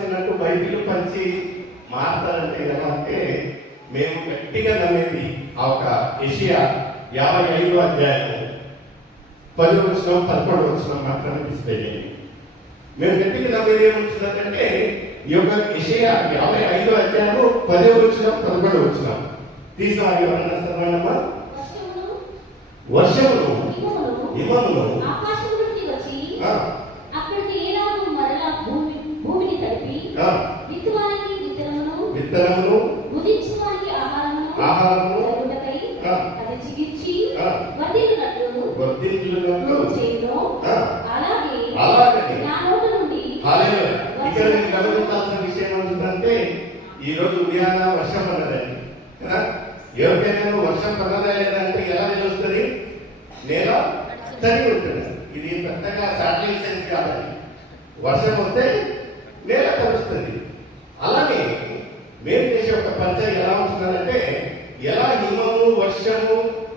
వచ్చినట్టు బైబిల్ పంచి మారుతారంటే ఎలా అంటే, మేము గట్టిగా నమ్మేది ఆ ఒక యెషయా 55వ అధ్యాయము 10వ వచనం 11వ వచనం మాత్రమే డిస్ప్లే చేయండి. మేము గట్టిగా నమ్మేది ఏమొచ్చిందంటే, ఈ యొక్క యెషయా 55వ అధ్యాయము 10వ వచనం 11వ వచనం తీసిన ఎవరన్నా చదవండమ్మా. వర్షమును హిమమును ఆకాశం నుండి వచ్చి అక్కడికి ఏలాగు మరలా భూమిని తడిపి విత్తువానికి విత్తనమును భుజించువానికి ఆహారమును అది చిగిర్చి వర్ధిల్లునట్లు చేయును. అలాగే నా నోట నుండి ఇక్కడ మీరు గమనించాల్సిన విషయం ఏంటంటే, ఈ రోజు ఉదయాన వర్షం పడదండి కదా. ఎవరికైనా వర్షం పడదా లేదంటే ఎలా తెలుస్తుంది? నేల తడి ఉంటుంది. ఇది పెద్దగా శాటిలైట్ సెన్స్ కాదండి. వర్షం వస్తే నేల తడుస్తుంది. అలాగే మేము చేసే ఒక పరిచయం ఎలా ఉంటుందంటే, ఎలా హిమము వర్షము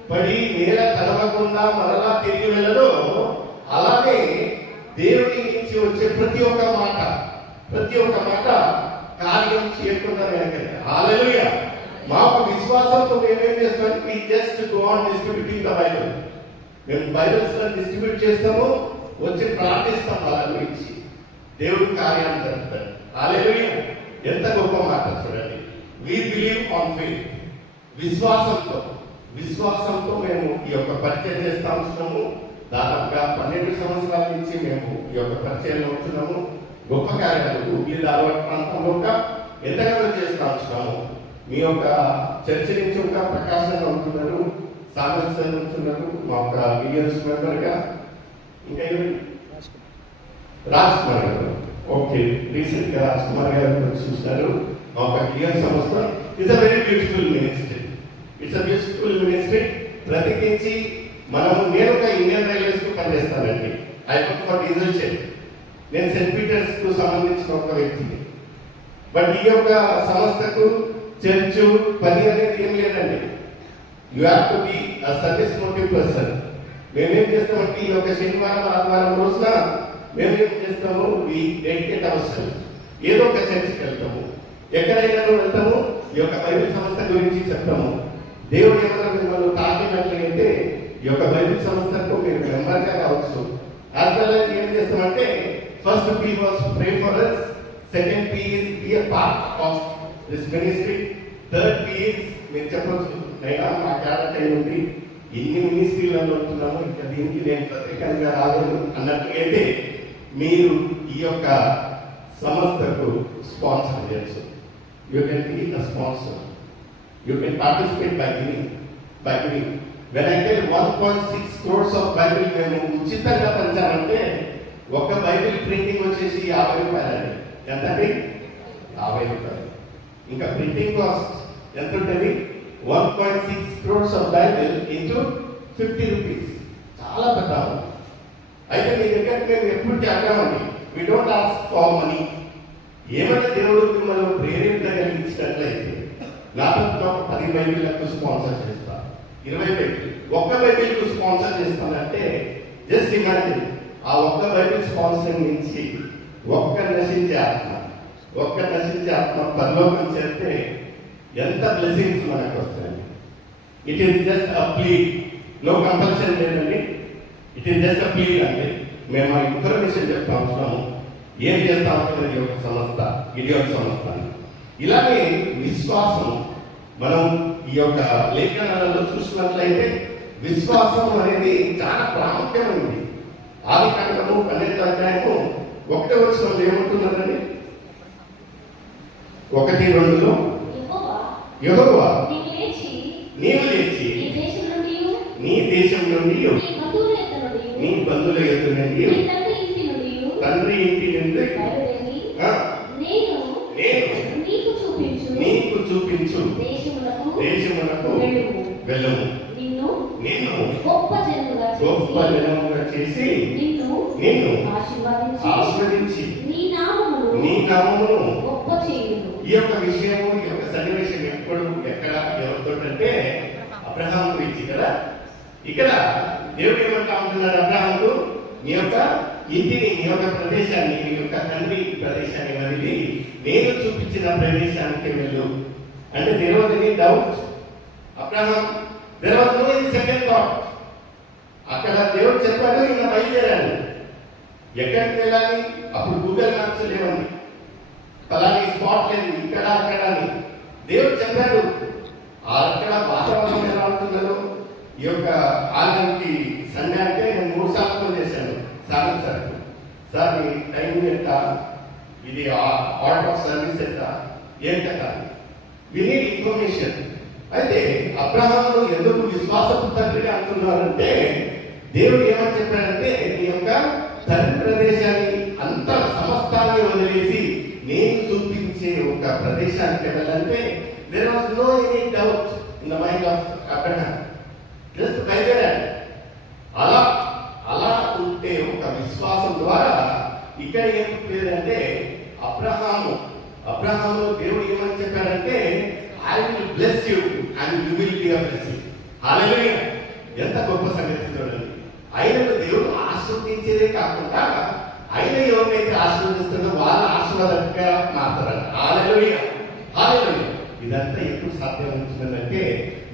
పడి నేల తడవకుండా మరలా తిరిగి వెళ్ళదో, అలాగే దేవుని నుంచి వచ్చే ప్రతి ఒక్క మాట కార్యం చేయకుండా వెనకండి. హల్లెలూయా. మాకు విశ్వాసంతో మేమేం చేస్తామంటే, we just go on distributing the Bible. మేము బైబిల్స్ డిస్ట్రిబ్యూట్ చేస్తాము, వచ్చి ప్రార్థిస్తాం వాళ్ళ గురించి. దేవుడి కార్యాన్ని జరుగుతాడు. హల్లెలూయా. ఎంత గొప్ప మాట చూడండి. we believe on faith. విశ్వాసంతో మేము ఈ యొక్క పరిచయం చేస్తా ఉంటున్నాము. దాదాపుగా 12 సంవత్సరాల నుంచి మేము ఈ యొక్క పరిచయంలో ఉంటున్నాము. గొప్ప కార్యాలు హుబ్లీ ధారవాడ ప్రాంతంలో ఎంతగానో చేస్తా ఉంటున్నాము. మీ యొక్క చర్చ నుంచి ఒక ప్రకాశంగా ఉంటున్నారు, సామర్థ్యంగా ఉంటున్నారు. మా యొక్క విలియన్స్ మెంబర్గా ఇంకా రాజ్ కుమార్ గారు, ఓకే, రీసెంట్ గా రాజ్ కుమార్ గారు చూస్తారు. మా యొక్క క్లియర్ సంస్థ it's a very beautiful ministry. ప్రత్యేకించి నేను ఒక ఇండియన్ రైల్వేస్ కు పనిచేస్తానండి. I work for diesel shed. నేను సెయింట్ పీటర్స్ కు సంబంధించిన ఒక వ్యక్తిని. బట్ ఈ యొక్క సంస్థకు చర్చు పని అనేది ఏం లేదండి. You have to be a service motive person. మేమేం చేస్తామంటే, ఈ యొక్క శనివారం ఆదివారం రోజున మేమేం చేస్తాము, వి డెడికేట్ అవసరం ఏదో ఒక చర్చికి వెళ్తాము. ఎక్కడైనా వెళ్తాము, ఈ యొక్క బైబిల్ సంస్థ గురించి చెప్తాము. దేవుడు ఏమైనా మిమ్మల్ని తాకినట్లయితే ఈ యొక్క బైబిల్ సంస్థకు మీరు మెంబర్గా కావచ్చు. యాజ్ వెల్ యాజ్ ఏం చేస్తామంటే, first P was pray for us, second P is be a part of this ministry, third P is మీరు చెప్పవచ్చు, నైనా మా క్యారెక్టర్ ఉంది, ఇన్ని మినిస్ట్రీలలో ఉంటున్నాము, ఇంకా దీనికి నేను ప్రత్యేకంగా రాలేదు అన్నట్లయితే మీరు ఈ యొక్క సంస్థకు స్పాన్సర్ చేయొచ్చు. You can be a sponsor. You can participate by giving. When I tell 1.6 crores of Bible మేము ఉచితంగా పంచాలంటే, ఒక బైబిల్ ప్రింటింగ్ వచ్చేసి 50 రూపాయలండి. ఎంతండి? 50 రూపాయలు. ఇంకా ప్రింటింగ్ కాస్ట్ ఎంత ఉంటుంది? 1.6 crores of Bible into 50 rupees. చాలా పెద్ద. అయితే మీ దగ్గర మేము ఎప్పుడు చెప్పామండి, we don't ask for money. ఏమైనా దేవుడు మిమ్మల్ని ప్రేరేపణ కలిగించినట్లయితే నాతో 10 బైబిళ్లకు స్పాన్సర్ చేస్తా, 20 బైబిల్, ఒక్క బైబిల్కు స్పాన్సర్ చేస్తానంటే జస్ట్ ఇమాజిన్. ఆ ఒక్క బైబిల్ స్పాన్సర్ నుంచి ఒక్క నశించే ఆత్మ పరలోకం చేస్తే ఎంత బ్లెస్సింగ్స్ మనకు వస్తాయి. It is just a plead, no compulsion లేదండి. It is just a plead అండి. మేము ఆ ఇన్ఫర్మేషన్ చెప్తా ఉంటున్నాము. ఏం చేస్తా ఉంటుంది ఈ యొక్క సంస్థ, గిడియోన్ సంస్థ. ఇలాగే విశ్వాసం మనం ఈ యొక్క లేఖనాలలో చూసినట్లయితే విశ్వాసం అనేది చాలా ప్రాముఖ్యమైనది. ఆదికాండము 12వ అధ్యాయము 1వ వచనంలో ఏమంటున్నారండి? 1:2 యెహోవా నీవు లేచి నీ దేశం నుండి నీ బంధువుల యొద్ద నుండి తండ్రి ఇంటి నుండి నీకు చూపించు దేశమునకు వెళ్ళము. నిన్ను గొప్ప జనముగా చేసి నిన్ను ఆశీర్వదించి నీ నామమును ఈ యొక్క విషయము, ఈ యొక్క సన్నివేశం ఎప్పుడు ఎక్కడ ఎవరితో అంటే అబ్రహాం గురించి కదా. ఇక్కడ దేవుడు ఏమంటా ఉంటున్నాడు అబ్రహాంకు, నీ యొక్క ఇంటిని, నీ యొక్క ప్రదేశాన్ని, నీ యొక్క తండ్రి ప్రదేశాన్ని వదిలి నేను చూపించిన ప్రదేశానికి వెళ్ళు అంటే there was any doubt Abraham, there was no any second thought. అక్కడ దేవుడు చెప్పాడు, ఈయన బయలుదేరాడు. ఎక్కడికి వెళ్ళాలి? అప్పుడు గూగుల్ మ్యాప్స్ లేవండి, అలాగే స్పాట్ లేదు ఇక్కడ అక్కడ అని. దేవుడు చెప్పాడు. అక్కడ వాతావరణం ఎలా ఉంటున్నదో ఈ యొక్క ఆలయానికి సండే అంటే నేను 3 సార్లు ఫోన్ చేశాను సార్ మీ టైం ఎంత, ఇది ఆర్డర్ ఆఫ్ సర్వీస్ ఎంత, ఏం కదా వి నీడ్ ఇన్ఫర్మేషన్. అయితే అబ్రహాము ఎందుకు విశ్వాసపు తండ్రిగా అంటున్నారంటే దేవుడు ఏమని చెప్పాడంటే నీ యొక్క తండ్రి ప్రదేశాన్ని అంత సమస్తాన్ని వదిలేసి నేను చూపించే ఒక ప్రదేశానికి వెళ్ళాలంటే there was no any doubt in the mind of Abraham. Just బయలుదేరాడు. అలా ఉంటే ఒక విశ్వాసం ద్వారా ఇక్కడ ఏం లేదంటే అబ్రహాము దేవుడు ఏమని చెప్పాడంటే I will bless you and you will be a blessing. Hallelujah! ఎంత గొప్ప సంగతి చూడండి. ఆయనకు దేవుడు ఆశీర్వదించేదే కాకుండా ఆయన ఎవరినైతే ఆశీర్వదిస్తుందో వాళ్ళ ఆశీర్వాదంగా మారుతారంట. హల్లెలూయా! హల్లెలూయా! ఇదంతా ఎప్పుడు సాధ్యమవుతుందంటే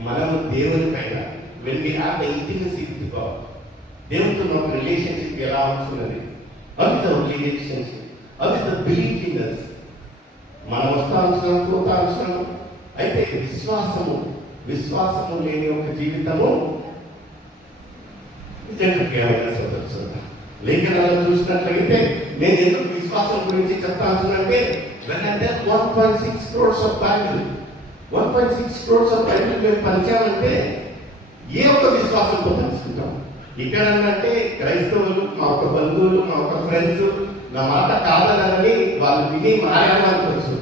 మనము దేవుని పైన when we have the intimacy with God, దేవునితో ఒక రిలేషన్షిప్ ఎలా ఉంటున్నది, how is our relationship, how is the belief in us, మనం వస్తాంశం పోతాంశం. అయితే విశ్వాసము లేని ఒక జీవితము లేఖనాల్లో చూసినట్లయితే నేను ఎందుకు విశ్వాసం గురించి చెప్తానంటే when I read 1.6 crores of Bible, 1.6 crores of Bible మేము పంచాలంటే ఏ ఒక్క విశ్వాసంతో పంచుకుంటాం. ఇక్కడ అంటే క్రైస్తవులు, మా ఒక బంధువులు, మా ఒక ఫ్రెండ్స్ నా మాట కాదనని వాళ్ళు విని మారేమనుకోవచ్చు.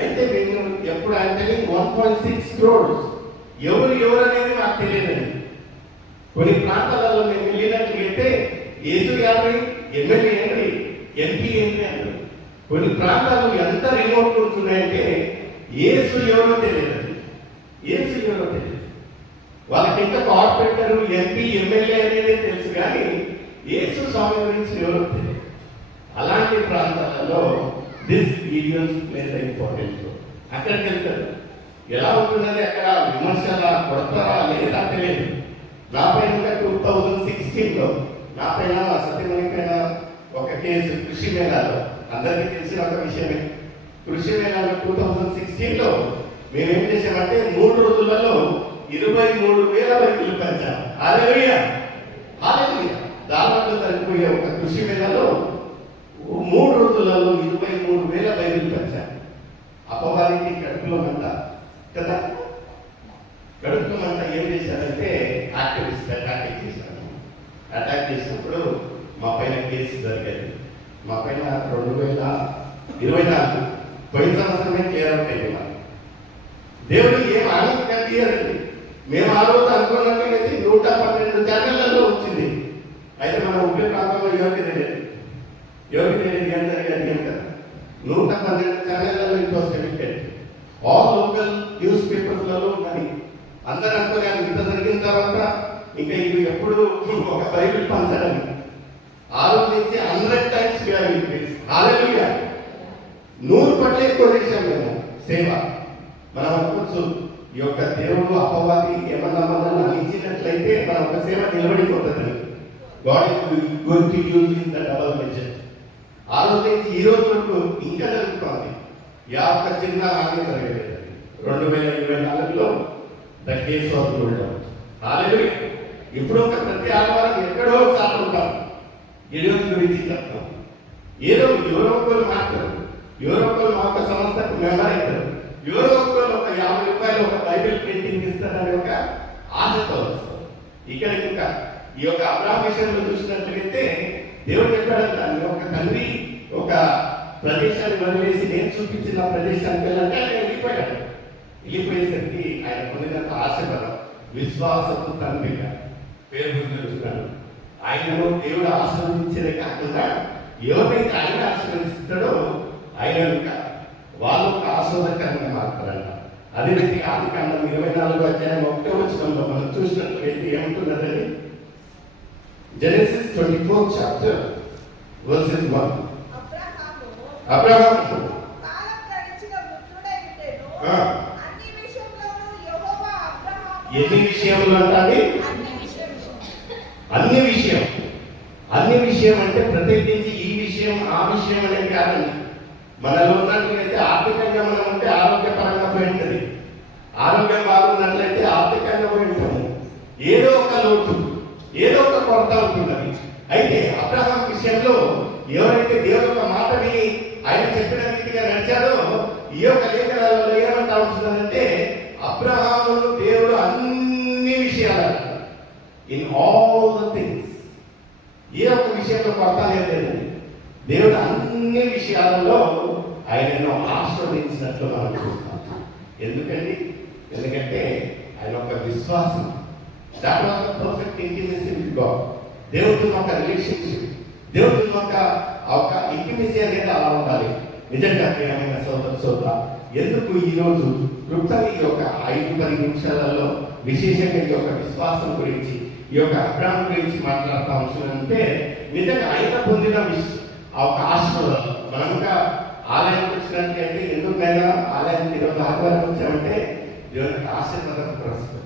అయితే మేము ఎప్పుడు అంటే 1.6 crores ఎవరు అనేది నాకు తెలియదండి. కొన్ని ప్రాంతాలలో మేము వెళ్ళినట్లయితే యేసు గారి ఎమ్మెల్యే ఏంటి, ఎంపీ ఏంటి అంటారు. కొన్ని ప్రాంతాలు ఎంత రిమోట్ ఉంటున్నాయంటే యేసు ఎవరో తెలియదు. వాళ్ళకి ఇంకా కార్పొరేటర్, ఎంపీ, ఎమ్మెల్యే అనేది తెలుసు కానీ యేసు స్వామి గురించి ఎవరో తెలియదు. అలాంటి ప్రాంతాలలో దిస్ వీడియోస్ ప్లేస్ ఇంపార్టెంట్. అక్కడికి వెళ్తారు, ఎలా ఉంటున్నది అక్కడ విమర్శల కొడతారా లేదా తెలియదు. నా పైన 2016లో నా పైన సత్యమణి పైన ఒక కేసు కృషి మేళాలో, అందరికీ తెలిసిన ఒక విషయమే. కృషి మేళాలో 2016లో మేమేం చేసామంటే 3 రోజులలో 23,000 బైబిల్ పంచాము. హల్లెలూయా! హల్లెలూయా! దాదాపు సరిపోయే ఒక కృషి మేళలో 3 రోజులలో 23,000 బైబిల్ పంచాము. అపవాదికి కడుపులో మంట కదా, కడుపులో మంట ఏం చేశారంటే యాక్టివిస్ట్ అటాక్ చేశారు. అటాక్ చేసినప్పుడు మా పైన కేసు జరిగేది. మా పైన 2024 పోయిన సంవత్సరమే క్లియర్ అవుట్ అయింది. దేవుడు ఏం ఆనందంగా తీయాలండి. మేము ఆ రోజు అనుకున్నట్లయితే 112 ఛానళ్లలో వచ్చింది. అయితే మన ఉగ్ర ప్రాంతంలో ఎవరికి తెలియదు ఏం జరిగేది ఏం కదా. 112 ఛానళ్లలో it was connected. All local news పేపర్స్లలో మరి అందరూ అనుకోలేదు ఇంత జరిగిన తర్వాత ఇంకా ఇవి ఎప్పుడు ఒక బైబిల్ పంచడానికి. ఆ రోజు నుంచి 100 times హల్లెలూయా! 100 పట్ల ఎక్కువ చేశాం మేము సేవ. మనం అనుకోవచ్చు ఈ యొక్క దేవుడు అపవాది ఏమన్నా మనల్ని అందించినట్లయితే మన ఒక సేవ నిలబడిపోతుందని. God is going to use in the double measure. ఆ రోజు నుంచి ఈ రోజు వరకు ఇంకా జరుగుతుంది. ఒక చిన్న హాని జరగలేదు. 2024లో the case of ruled out. Hallelujah! ఇప్పుడు ఒక ప్రతి ఆదివారం ఎక్కడో ఒకసారి ఉంటాం, గిడియోన్ గురించి చెప్తాం. ఎవరో ఒకరు మాట్లాడతారు, ఎవరో ఒకరు మా యొక్క సంస్థకు మెంబర్ అవుతారు, ఎవరో ఒకరు ఒక 50 రూపాయలు ఒక బైబిల్ ప్రింటింగ్ ఇస్తారని ఒక ఆశతో వస్తారు. ఇక్కడ ఇంకా ఈ యొక్క అబ్రహాం విషయంలో చూసినట్లయితే దేవుడు చెప్పాడు దాన్ని ఒక తండ్రి ఒక ప్రదేశాన్ని వదిలేసి నేను చూపించిన ప్రదేశానికి వెళ్ళాలంటే ఆయన వెళ్ళిపోయాడు. వెళ్ళిపోయేసరికి ఆయన పొందినంత ఆశపడం విశ్వాసపు తండ్రిగా పేరు పొందుతున్నాడు. ఆయనను దేవుడు ఆశీర్వదించేదే కాకుండా ఎవరైతే ఆయన ఆశీర్వదిస్తాడో ఆయన వాళ్ళు ఒక ఆశీర్వదకరంగా మారుతారంట. అదే వ్యక్తి ఆదికాండం 24:1 మనం చూసినట్లయితే ఏమంటున్నదని జెనసిస్ 24 chapter verses 1. అబ్రహాము ఎన్ని విషయంలో అంటాండి? అన్ని విషయం. అన్ని విషయం అంటే ప్రత్యేకించి ఈ విషయం ఆ విషయం అనేది కాదండి. మనలో ఉన్నట్లయితే ఆర్థికంగా మనం ఉంటే ఆరోగ్యపరంగా పోయింటుంది, ఆరోగ్యం బాగున్నట్లయితే ఆర్థికంగా పోయింటాము. ఏదో ఒక లోటు, ఏదో ఒక కొరత ఉంటున్నది. అయితే అబ్రహాం విషయంలో ఎవరైతే దేవుని యొక్క మాట విని ఆయన చెప్పిన రీతిగా నడిచాడో ఈ యొక్క లేఖనాలలో ఏమంటా ఉంటున్నదంటే అబ్రహామును దేవుడు అన్ని విషయాలు, ఇన్ ఆల్ ద థింగ్స్, ఏ ఒక్క విషయంలో కొరత లేదండి. దేవుడు అన్ని విషయాలలో ఆయనను ఆస్వాదించినట్లు మనం చూస్తాం. ఎందుకండి? ఎందుకంటే ఆయన ఒక విశ్వాసం, that was the perfect intimacy with God. దేవుడితో ఒక రిలేషన్షిప్, దేవుడితో ఒక ఇంటిమసీ అనేది అలా ఉండాలి. నిజంగా ప్రియమైన సోదర ఎందుకు ఈరోజు క్లుప్తంగా ఈ యొక్క 5-10 నిమిషాలలో విశేషంగా ఈ యొక్క విశ్వాసం గురించి, ఈ యొక్క అబ్రహాం గురించి మాట్లాడుతూ ఉంటుందంటే నిజంగా ఆయన పొందిన ఆ ఒక ఆశీర్వాదం. మనముగా ఆలయానికి వచ్చినట్లయితే ఎందుకైనా ఆలయానికి ఈరోజు ఆదివారం వచ్చామంటే దేవునికి ఆశీర్వాదం ప్రస్తుతం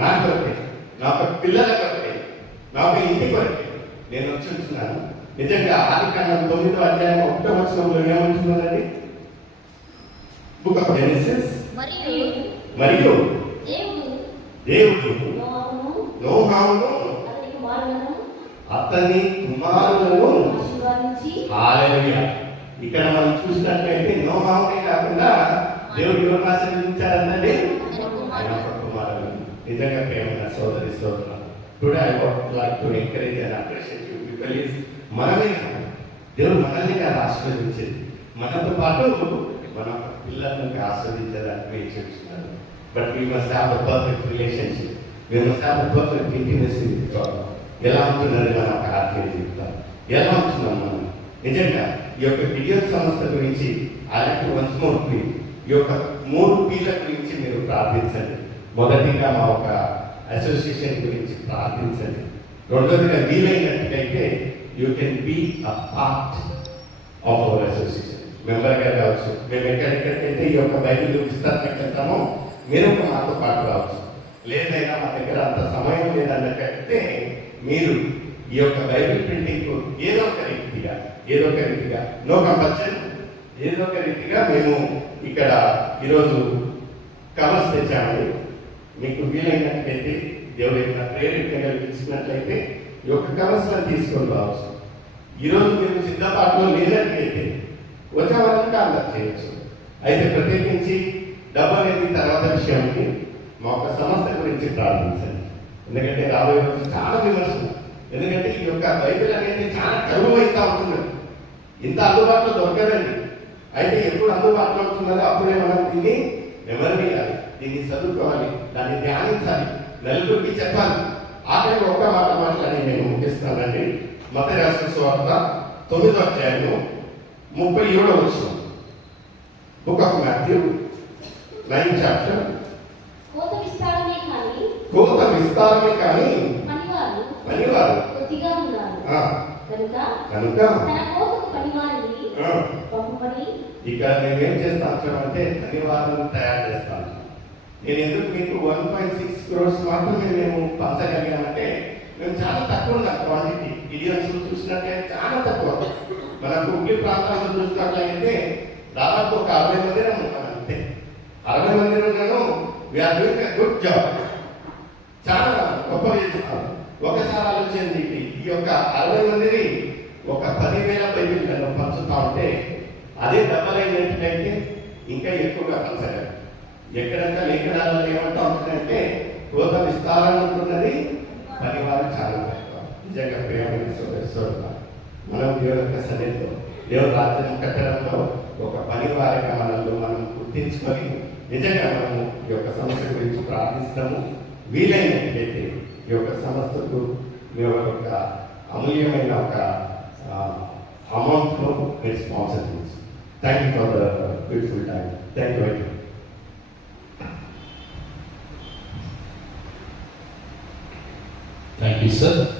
నా కొరకే, నా యొక్క పిల్లల కొరకే, నా యొక్క ఇంటి కొరకే నేను వచ్చి ఉంటున్నాను. నిజంగా ఆదికాండం 9వ అధ్యాయం 1వ వచనంలో ఏమంటున్నదండి? బుక్ ఆఫ్ జెనసిస్, మరియు దేవుడు నోహామును అతని కుమారులను హల్లెలూయా. ఇక్కడ మనం చూసినట్లయితే నోహామునే కాకుండా దేవుడు ఎవరిని ఆశీర్వదించారంటే ఆయన కుమారులను. నిజంగా ప్రేమైన సోదరి సోదరులు, today I would like to encourage and appreciate you people. మనమే దేవుడు మనల్ని కాదు ఆశీర్వదించేది, మనతో పాటు మన పిల్లలను ఆస్వాదించడానికి వేయించున్నారు. But we must have a perfect relationship, we must have a perfect intimacy with God. ఎలా ఉంటున్నది మన ఒక ఆత్మీయ జీవితం, ఎలా ఉంటున్నాం మనం? నిజంగా ఈ యొక్క గిడియోన్ సంస్థ గురించి అలాంటి వన్స్ మోర్ ఈ యొక్క 3 Pల గురించి మీరు ప్రార్థించండి. మొదటిగా మా ఒక అసోసియేషన్ గురించి ప్రార్థించండి. రెండోదిగా వీలైనట్లయితే you can be a part of our association, మెంబర్గా కావచ్చు. మేము ఎక్కడెక్కడికైతే ఈ యొక్క బైబిల్ విస్తారానికి వెళ్తామో మీరు ఒక మాతో పాటు రావచ్చు. లేదైనా మా దగ్గర అంత సమయం లేదన్నట్లయితే మీరు ఈ యొక్క బైబిల్ ప్రింటింగ్ ఏదో ఒక రీతిగా నో కంపల్షన్, ఏదో ఒక రీతిగా మేము ఇక్కడ ఈరోజు కవర్స్ తెచ్చామండి. మీకు వీలైనట్లయితే దేవుడు ఏమైనా ప్రేరేపణగా ఇచ్చినట్లయితే ఈ యొక్క కవర్స్లను తీసుకొని రావచ్చు. ఈరోజు మీరు సిద్ధపాటులో లేనట్లయితే వచ్చే వారంగా అందరు చేయవచ్చు. అయితే ప్రత్యేకించి డబ్బు అనేది తర్వాత విషయానికి మా యొక్క సంస్థ గురించి ప్రార్థించండి. ఎందుకంటే రాబోయే రోజు చాలా విమర్శలు, ఎందుకంటే ఈ యొక్క బైబిల్ అనేది చాలా కరువు అవుతా ఉంటున్నది, ఇంత అందుబాటులో దొరకదండి. అయితే ఎప్పుడు అందుబాటులో ఉంటున్నదో అప్పుడే మనం దీన్ని మెమరీ చేయాలి, దీన్ని చదువుకోవాలి, దాన్ని ధ్యానించాలి, నలుగురికి చెప్పాలి. ఆఖరి ఒక్క మాట మాట్లాడి నేను ముగిస్తున్నానండి. మత్తయి రాసిన సువార్త 9వ అధ్యాయం 37వ వచనం. Book of Matthew 9th chapter. కోత విస్తారమే కానీ పనివారు కొద్దిగా ఉన్నారు. కనుక ఇక నేనేం చేస్తాను అంటే పనివారులను తయారు చేస్తాను. నేను ఎందుకు మీకు 1.6 crores మాత్రమే మేము పంచగలిగామంటే మేము చాలా తక్కువ ఉన్నాం క్వాంటిటీ. గిడియోన్స్ చూసినట్లయితే చాలా తక్కువ. మన కుగ్లి ప్రాంతాల్లో చూసినట్లయితే దాదాపు ఒక 60 మందిరం ఉంటాం అంతే. 60 మందిరంగాను we are doing a good job, చాలా గొప్ప చేస్తాం. ఒకసారి ఆలోచించండి, ఈ యొక్క 60 మందిని ఒక 10,000 బైబిళ్ళను పంచుతా ఉంటే అదే డబల్ అయినట్లయితే ఇంకా ఎక్కువగా పంచగలరు. ఎక్కడంతా లేఖనాలలో ఏమంటా ఉంటుందంటే కోత విస్తారం ఉంటున్నది, పనివారు చాలా తక్కువ. నిజంగా ప్రియమైన సోదరులు, మనం దేవుని యొక్క సన్నిధిలో దేవుని రాజ్యం కట్టడంలో ఒక పనివారిగా మనల్ని మనం గుర్తించుకొని నిజంగా మనము ఈ యొక్క సమస్య గురించి ప్రార్థిస్తాము. వీలైనట్లయితే ఈ యొక్క సంస్థకు మేము ఒక అమూల్యమైన ఒక అమౌంట్లో మీరు స్పాన్సర్ చేసి. Thank you for the beautiful time. Thank you very much. Thank you, sir.